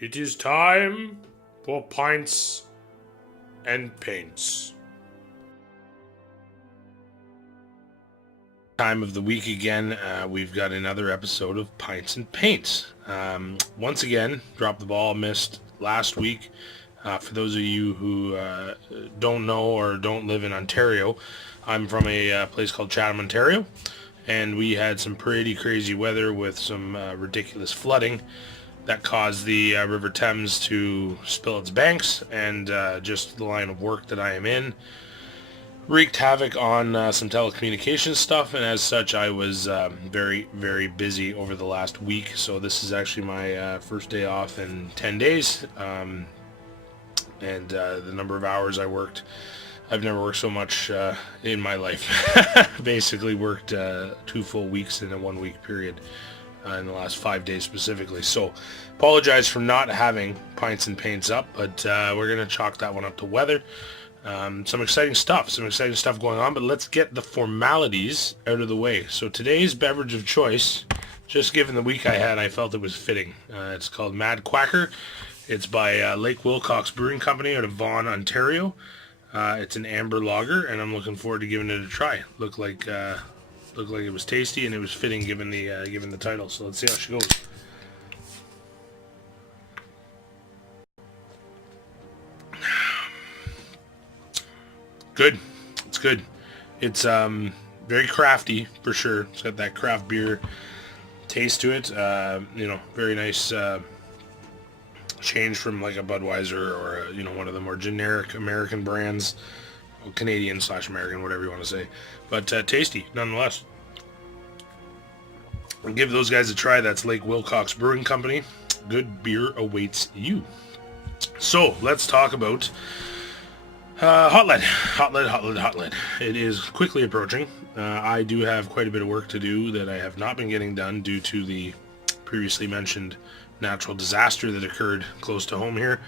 It is time for Pints and Paints. Time of the week again, we've got another episode of Pints and Paints. Once again, dropped the ball, missed last week. For those of you who don't know or don't live in Ontario, I'm from a place called Chatham, Ontario, and we had some pretty crazy weather with some ridiculous flooding that caused the River Thames to spill its banks, and just the line of work that I am in wreaked havoc on some telecommunications stuff, and as such I was very, very busy over the last week. So this is actually my first day off in 10 days, and the number of hours I worked, I've never worked so much in my life. Basically worked 2 full weeks in a 1 week period in the last 5 days specifically. So apologize for not having Pints and Paints up, but we're going to chalk that one up to weather. Some exciting stuff going on, but let's get the formalities out of the way. So today's beverage of choice, just given the week I had, I felt it was fitting. It's called Mad Quacker. It's by Lake Wilcox Brewing Company out of Vaughan, Ontario. It's an amber lager, and I'm looking forward to giving it a try. Looked like it was tasty, and it was fitting given the title. So let's see how she goes. Good. It's good. It's very crafty for sure. It's got that craft beer taste to it. Very nice change from like a Budweiser or one of the more generic American brands, Canadian/American, whatever you want to say. But tasty nonetheless. I'll give those guys a try. That's Lake Wilcox Brewing Company. Good beer awaits you. So let's talk about hotlead. It is quickly approaching. I do have quite a bit of work to do that I have not been getting done due to the previously mentioned natural disaster that occurred close to home here.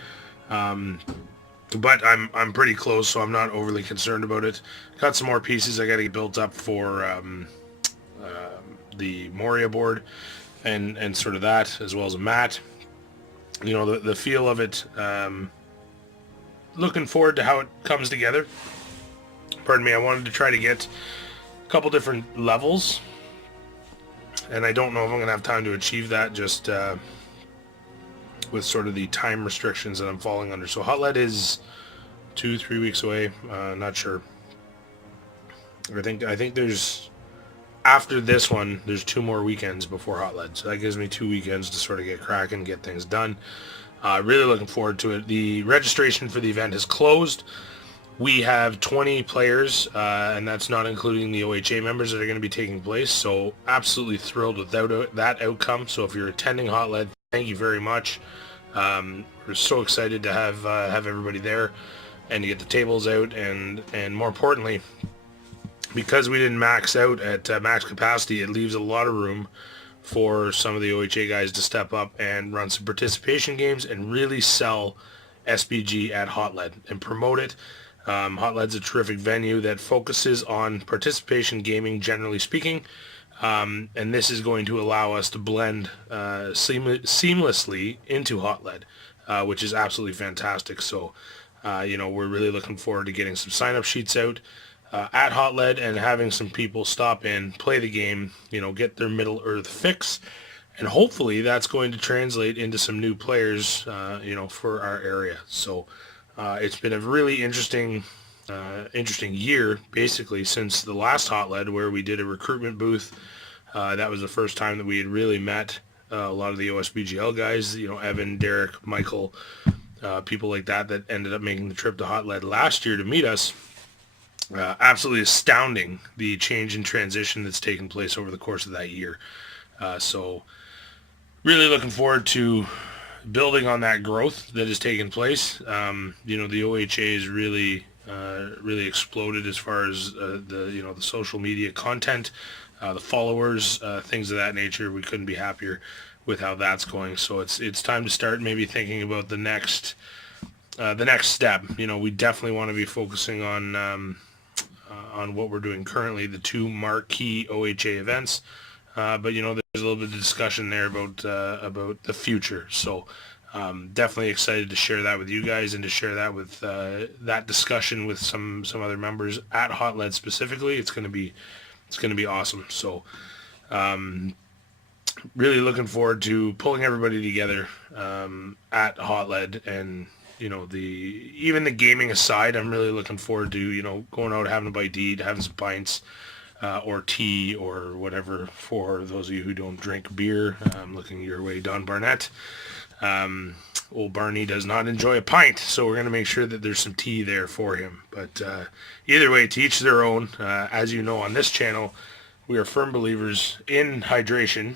But I'm pretty close, so I'm not overly concerned about it. Got some more pieces I got to get built up for the Moria board and sort of that, as well as a mat. The feel of it. Looking forward to how it comes together. Pardon me, I wanted to try to get a couple different levels, and I don't know if I'm going to have time to achieve that just with sort of the time restrictions that I'm falling under. So hotlead is 2-3 weeks away. Not sure. I think there's, after this one, there's 2 more weekends before hotlead. So that gives me 2 weekends to sort of get cracking, get things done. Really looking forward to it. The registration for the event is closed. We have 20 players, and that's not including the OHA members that are going to be taking place. So absolutely thrilled with that outcome. So if you're attending hotlead, thank you very much. We're so excited to have everybody there and to get the tables out, and more importantly, because we didn't max out at max capacity, it leaves a lot of room for some of the OHA guys to step up and run some participation games and really sell SBG at hotlead and promote it. Hotlead's a terrific venue that focuses on participation gaming, generally speaking, and this is going to allow us to blend seamlessly into hotlead, which is absolutely fantastic. So we're really looking forward to getting some sign-up sheets out at hotlead and having some people stop in, play the game, get their Middle-earth fix, and hopefully that's going to translate into some new players, for our area. So it's been a really interesting year, basically, since the last hotlead where we did a recruitment booth. That was the first time that we had really met a lot of the OSBGL guys, Evan, Derek, Michael, people like that ended up making the trip to hotlead last year to meet us. Absolutely astounding, the change in transition that's taken place over the course of that year. So really looking forward to building on that growth that has taken place. The OHA has really exploded as far as the social media content, the followers, things of that nature. We couldn't be happier with how that's going. So it's time to start maybe thinking about the next step. We definitely want to be focusing on what we're doing currently, the 2 marquee OHA events. But there's a little bit of discussion there about the future. So Definitely excited to share that with you guys and to share that with that discussion with some other members at hotlead specifically. It's gonna be awesome. So really looking forward to pulling everybody together at hotlead. And even the gaming aside, I'm really looking forward to going out, having a bite to eat, having some pints or tea or whatever. For those of you who don't drink beer, I'm looking your way, Don Barnett. Old Barney does not enjoy a pint, so we're going to make sure that there's some tea there for him. But either way, to each their own. As you know, on this channel, we are firm believers in hydration.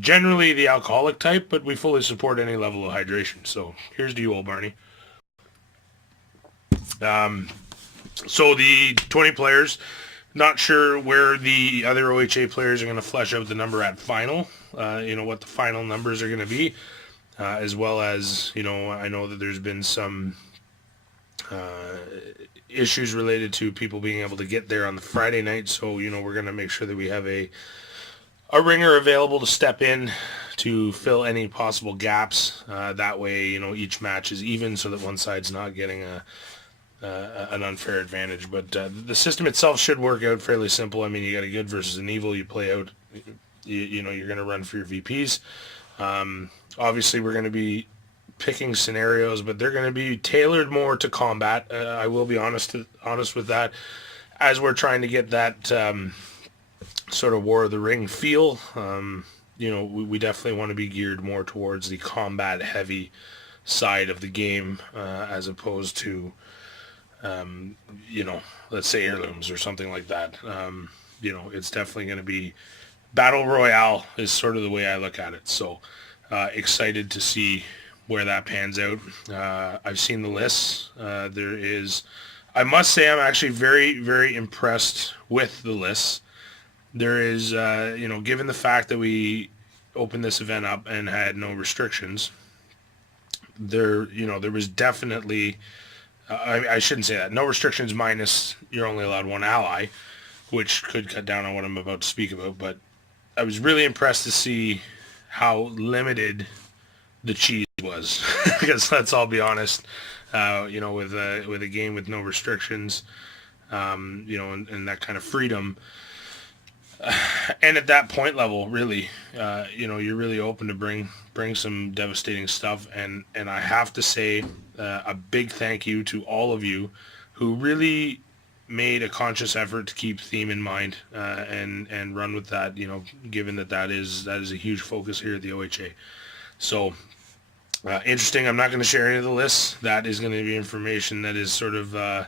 Generally the alcoholic type, but we fully support any level of hydration. So here's to you, old Barney. So the 20 players, not sure where the other OHA players are going to flesh out the number at final, what the final numbers are going to be. As well as, I know that there's been some issues related to people being able to get there on the Friday night. So, we're going to make sure that we have a ringer available to step in to fill any possible gaps. That way, each match is even so that one side's not getting an unfair advantage. But the system itself should work out fairly simple. I mean, you got a good versus an evil. You play out, you're going to run for your VPs. Obviously, we're going to be picking scenarios, but they're going to be tailored more to combat. I will be honest with that, as we're trying to get that sort of War of the Ring feel. We definitely want to be geared more towards the combat-heavy side of the game, as opposed to, let's say heirlooms or something like that. It's definitely going to be Battle Royale is sort of the way I look at it. So excited to see where that pans out. I've seen the lists. I must say I'm actually very, very impressed with the lists. There is, given the fact that we opened this event up and had no restrictions, there was definitely, I shouldn't say that, no restrictions minus you're only allowed one ally, which could cut down on what I'm about to speak about, but I was really impressed to see how limited the cheese was. Because let's all be honest, with a game with no restrictions, and that kind of freedom, and at that point level, really, you're really open to bring some devastating stuff. And I have to say a big thank you to all of you who really made a conscious effort to keep theme in mind, and run with that, given that is a huge focus here at the OHA. So interesting. I'm not going to share any of the lists. That is going to be information that is sort of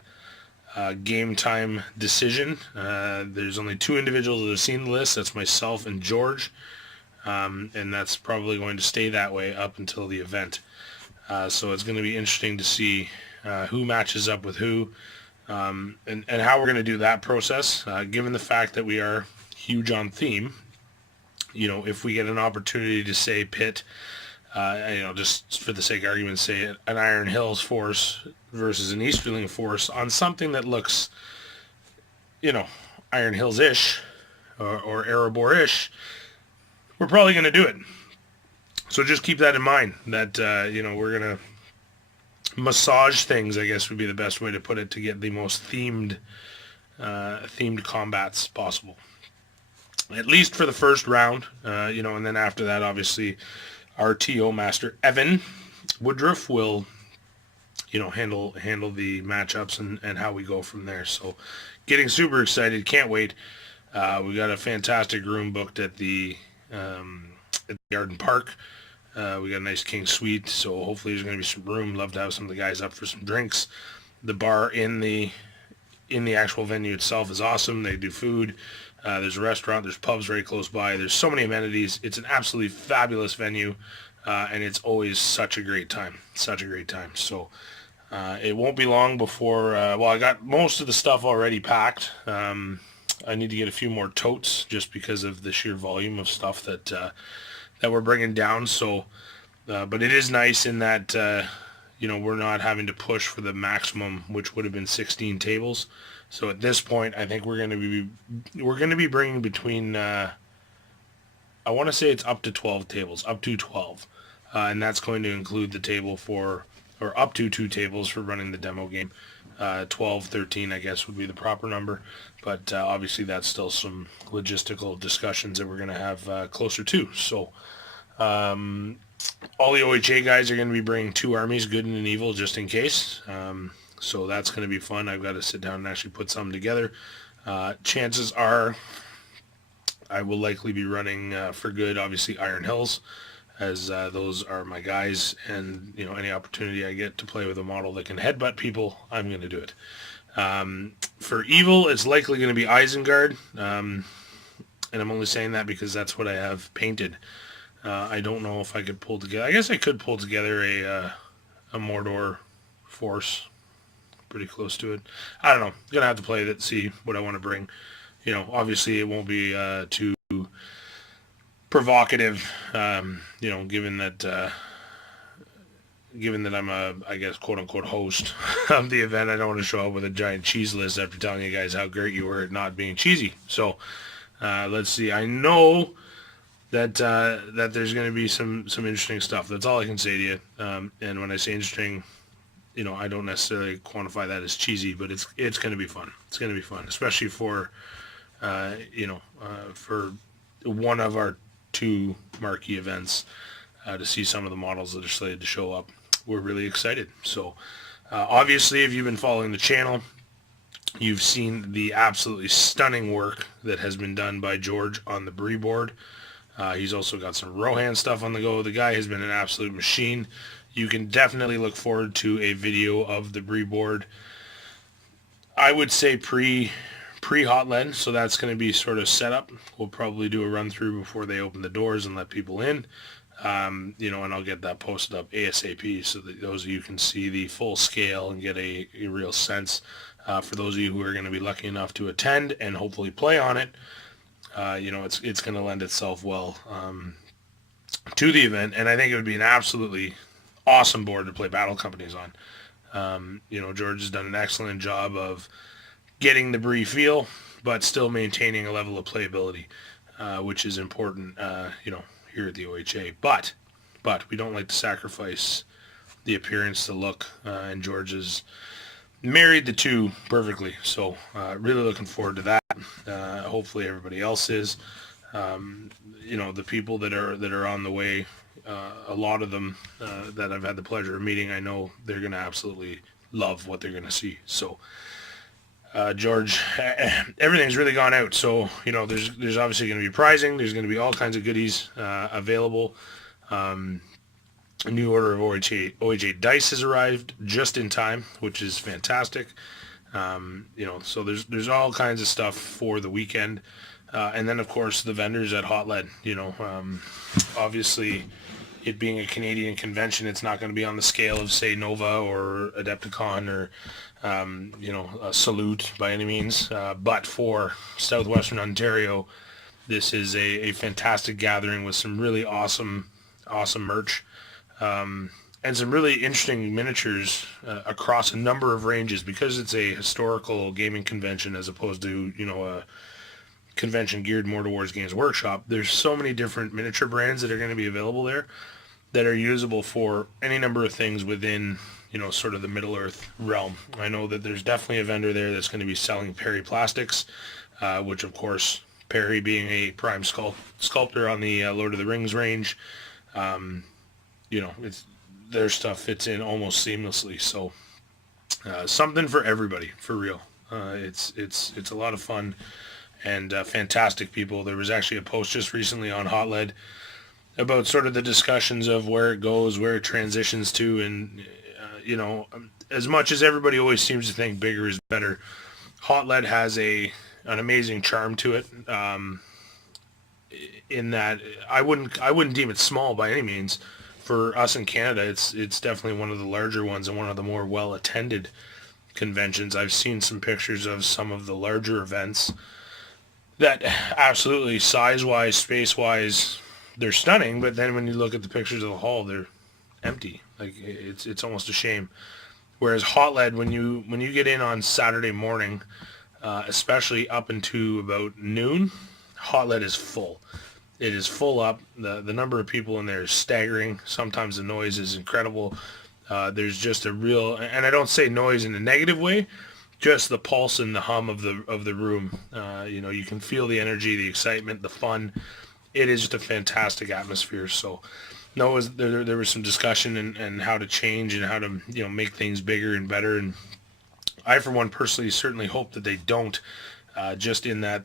game time decision. There's only two individuals that have seen the list. That's myself and George, and that's probably going to stay that way up until the event. So it's going to be interesting to see who matches up with who. And how we're going to do that process, given the fact that we are huge on theme. If we get an opportunity to say pit, just for the sake of argument, say an Iron Hills force versus an Easterling force on something that looks, Iron Hills-ish or Erebor-ish, we're probably going to do it. So just keep that in mind, that, we're going to massage things, I guess would be the best way to put it, to get the most themed combats possible, at least for the first round. And then after that, obviously our TO master Evan Woodruff will handle the matchups and how we go from there. So getting super excited, can't wait. We got a fantastic room booked at the Garden Park. We got a nice king suite, so hopefully there's going to be some room. Love to have some of the guys up for some drinks. The bar in the actual venue itself is awesome. They do food. There's a restaurant. There's pubs very close by. There's so many amenities. It's an absolutely fabulous venue, and it's always such a great time. Such a great time. So it won't be long before. I got most of the stuff already packed. I need to get a few more totes just because of the sheer volume of stuff that we're bringing down. So, but it is nice in that, we're not having to push for the maximum, which would have been 16 tables. So at this point, I think we're going to be bringing between, I want to say it's up to 12 tables, up to 12. and that's going to include the table or up to 2 tables for running the demo game. 12, 13, I guess, would be the proper number. But obviously that's still some logistical discussions that we're going to have closer to. So all the OHA guys are going to be bringing 2 armies, good and evil, just in case. So that's going to be fun. I've got to sit down and actually put something together. Chances are I will likely be running for good, obviously, Iron Hills, as those are my guys, and any opportunity I get to play with a model that can headbutt people, I'm going to do it. For evil, it's likely going to be Isengard, and I'm only saying that because that's what I have painted. I don't know if I could pull together. I guess I could pull together a Mordor force, pretty close to it. I don't know. Gonna have to play it, see what I want to bring. Obviously it won't be too provocative, given that I'm a, I guess, quote-unquote host of the event. I don't want to show up with a giant cheese list after telling you guys how great you were at not being cheesy. So let's see. I know that there's going to be some interesting stuff. That's all I can say to you. And when I say interesting, I don't necessarily quantify that as cheesy, but it's going to be fun. It's going to be fun, especially for for one of our 2 marquee events, to see some of the models that are slated to show up. We're really excited. So obviously, if you've been following the channel, you've seen the absolutely stunning work that has been done by George on the Brie board. He's also got some Rohan stuff on the go. The guy has been an absolute machine. You can definitely look forward to a video of the Brie board. I would say pre-hotlead, so that's going to be sort of set up. We'll probably do a run through before they open the doors and let people in. And I'll get that posted up ASAP so that those of you can see the full scale and get a real sense. For those of you who are going to be lucky enough to attend and hopefully play on it, it's going to lend itself well to the event, and I think it would be an absolutely awesome board to play battle companies on. George has done an excellent job of getting the Brie feel, but still maintaining a level of playability, which is important, here at the OHA. But we don't like to sacrifice the appearance, the look, and George has married the 2 perfectly. So really looking forward to that. Hopefully everybody else is. The people that are on the way, a lot of them that I've had the pleasure of meeting, I know they're going to absolutely love what they're going to see. So George, everything's really gone out. So, there's obviously going to be prizing. There's going to be all kinds of goodies available. A new order of OHA dice has arrived just in time, which is fantastic. So there's all kinds of stuff for the weekend. And then, of course, the vendors at hotlead. Obviously, it being a Canadian convention, it's not going to be on the scale of, say, Nova or Adepticon or, a Salute by any means. But for Southwestern Ontario, this is a fantastic gathering with some really awesome merch. And some really interesting miniatures across a number of ranges, because it's a historical gaming convention as opposed to, a convention geared more towards Games Workshop. There's so many different miniature brands that are going to be available there that are usable for any number of things within, sort of the Middle-earth realm. I know that there's definitely a vendor there that's going to be selling Perry plastics, which, of course, Perry being a prime sculptor on the Lord of the Rings range, their stuff fits in almost seamlessly. So something for everybody, for real. It's a lot of fun and fantastic people. There was actually a post just recently on hotlead about sort of the discussions of where it goes, where it transitions to, and as much as everybody always seems to think bigger is better, hotlead has an amazing charm to it. In that I wouldn't deem it small by any means. For us in Canada, it's definitely one of the larger ones and one of the more well attended conventions. I've seen some pictures of some of the larger events that absolutely, size-wise, space-wise, they're stunning, but then when you look at the pictures of the hall, they're empty. Like, it's almost a shame. Whereas hotlead, when you get in on Saturday morning, especially up into about noon, hotlead is full. It is full up. The number of people in there is staggering. Sometimes the noise is incredible. There's just a real, and I don't say noise in a negative way, just the pulse and the hum of the room. You can feel the energy, the excitement, the fun. It is just a fantastic atmosphere. So, no, there was some discussion and how to change and how to make things bigger and better. And I, for one, personally, certainly hope that they don't. Just in that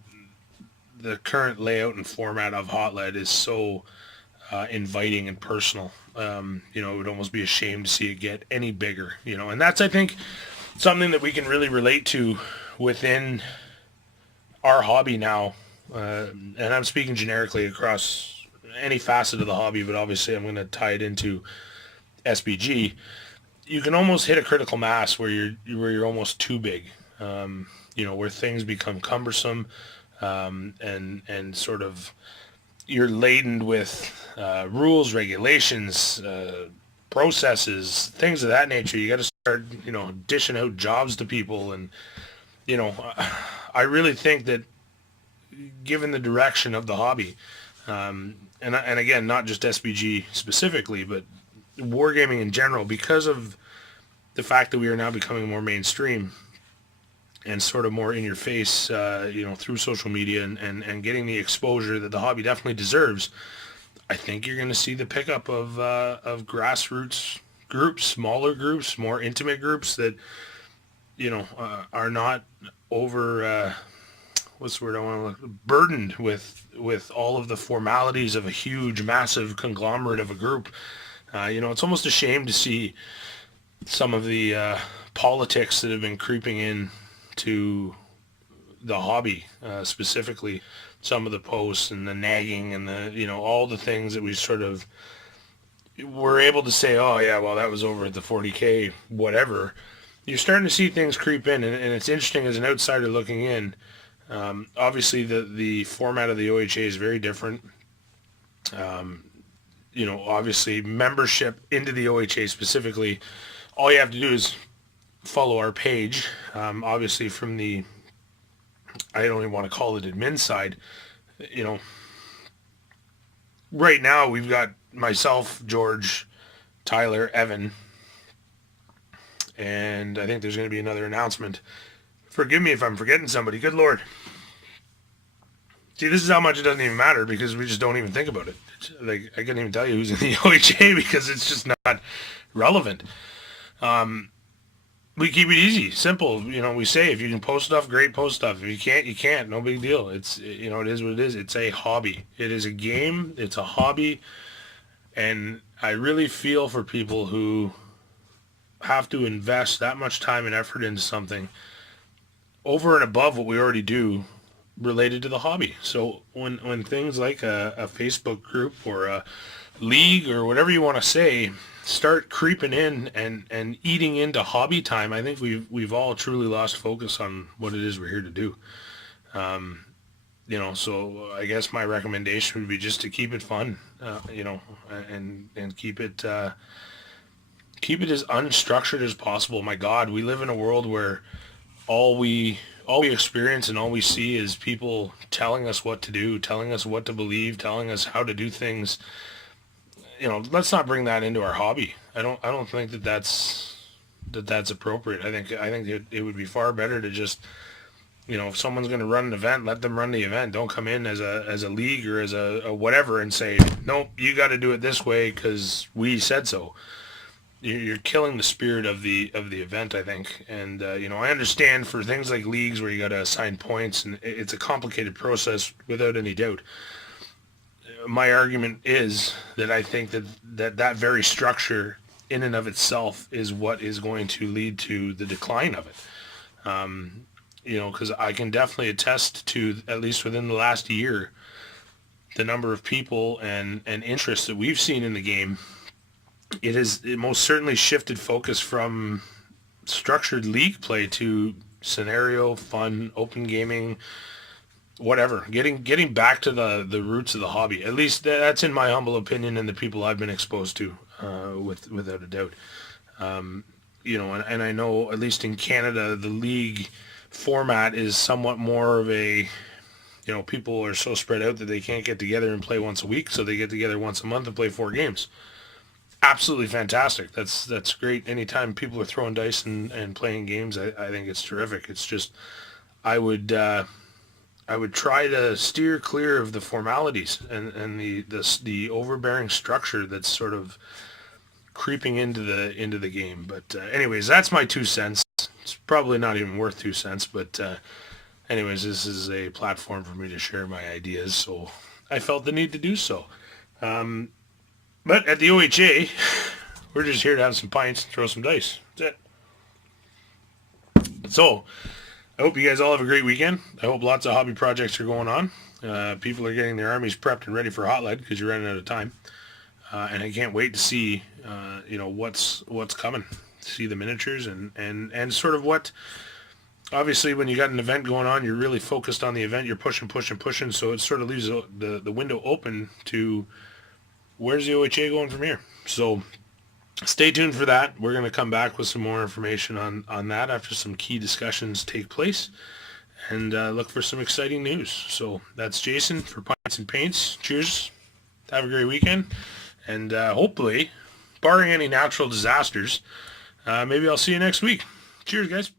the current layout and format of hotlead is so inviting and personal. It would almost be a shame to see it get any bigger. And that's, I think, something that we can really relate to within our hobby now. And I'm speaking generically across any facet of the hobby, but obviously I'm going to tie it into SBG. You can almost hit a critical mass where you're almost too big. Where things become cumbersome, and sort of you're laden with rules, regulations, processes, things of that nature. You got to start, dishing out jobs to people, and I really think that given the direction of the hobby, and again, not just SBG specifically, but wargaming in general, because of the fact that we are now becoming more mainstream and sort of more in your face, through social media and getting the exposure that the hobby definitely deserves, I think you're going to see the pickup of grassroots groups, smaller groups, more intimate groups that, are not over, what's the word I want to look, burdened with all of the formalities of a huge, massive conglomerate of a group. It's almost a shame to see some of the politics that have been creeping in to the hobby, specifically some of the posts and the nagging and the all the things that we sort of were able to say, oh yeah, well that was over at the 40K whatever. You're starting to see things creep in, and it's interesting as an outsider looking in. Obviously the format of the OHA is very different. Obviously membership into the OHA specifically, all you have to do is follow our page. Obviously from the, I don't even want to call it admin side, right now we've got myself, George, Tyler, Evan, and I think there's going to be another announcement. Forgive me if I'm forgetting somebody. Good Lord. See, this is how much it doesn't even matter because we just don't even think about it. Like, I couldn't even tell you who's in the OHA because it's just not relevant. We keep it easy, simple. We say if you can post stuff, great, post stuff. If you can't, you can't. No big deal. It's, it is what it is. It's a hobby. It is a game. It's a hobby. And I really feel for people who have to invest that much time and effort into something over and above what we already do related to the hobby. So when things like a Facebook group or a league or whatever you want to say start creeping in and eating into hobby time, I think we've all truly lost focus on what it is we're here to do. So I guess my recommendation would be just to keep it fun, and keep it as unstructured as possible. My God, we live in a world where all we experience and all we see is people telling us what to do, telling us what to believe, telling us how to do things. Let's not bring that into our hobby. I don't think that's appropriate. I think it would be far better to just, if someone's going to run an event, let them run the event. Don't come in as a league or as a whatever and say, nope, you got to do it this way because we said so. You're killing the spirit of the event, I think. And I understand for things like leagues where you got to assign points, and it's a complicated process without any doubt. My argument is that I think that very structure in and of itself is what is going to lead to the decline of it. Because I can definitely attest to, at least within the last year, the number of people and interest that we've seen in the game. It most certainly shifted focus from structured league play to scenario, fun, open gaming, whatever. Getting back to the roots of the hobby. At least that's in my humble opinion and the people I've been exposed to, without a doubt. And I know at least in Canada the league format is somewhat more of a people are so spread out that they can't get together and play once a week, so they get together once a month and play 4 games. Absolutely fantastic. That's great. Anytime people are throwing dice and playing games, I think it's terrific. It's just I would try to steer clear of the formalities and the overbearing structure that's sort of creeping into the game. But anyways, that's my 2 cents. It's probably not even worth 2 cents, but anyways, this is a platform for me to share my ideas, so I felt the need to do so. But at the OHA, we're just here to have some pints and throw some dice. That's it. So, I hope you guys all have a great weekend. I hope lots of hobby projects are going on. People are getting their armies prepped and ready for hotlead because you're running out of time. And I can't wait to see, what's coming. See the miniatures and sort of what. Obviously, when you got an event going on, you're really focused on the event. You're pushing, so it sort of leaves the window open to where's the OHA going from here. So stay tuned for that. We're going to come back with some more information on that after some key discussions take place, and look for some exciting news. So that's Jason for Pints and Paints. Cheers. Have a great weekend. And hopefully, barring any natural disasters, maybe I'll see you next week. Cheers, guys.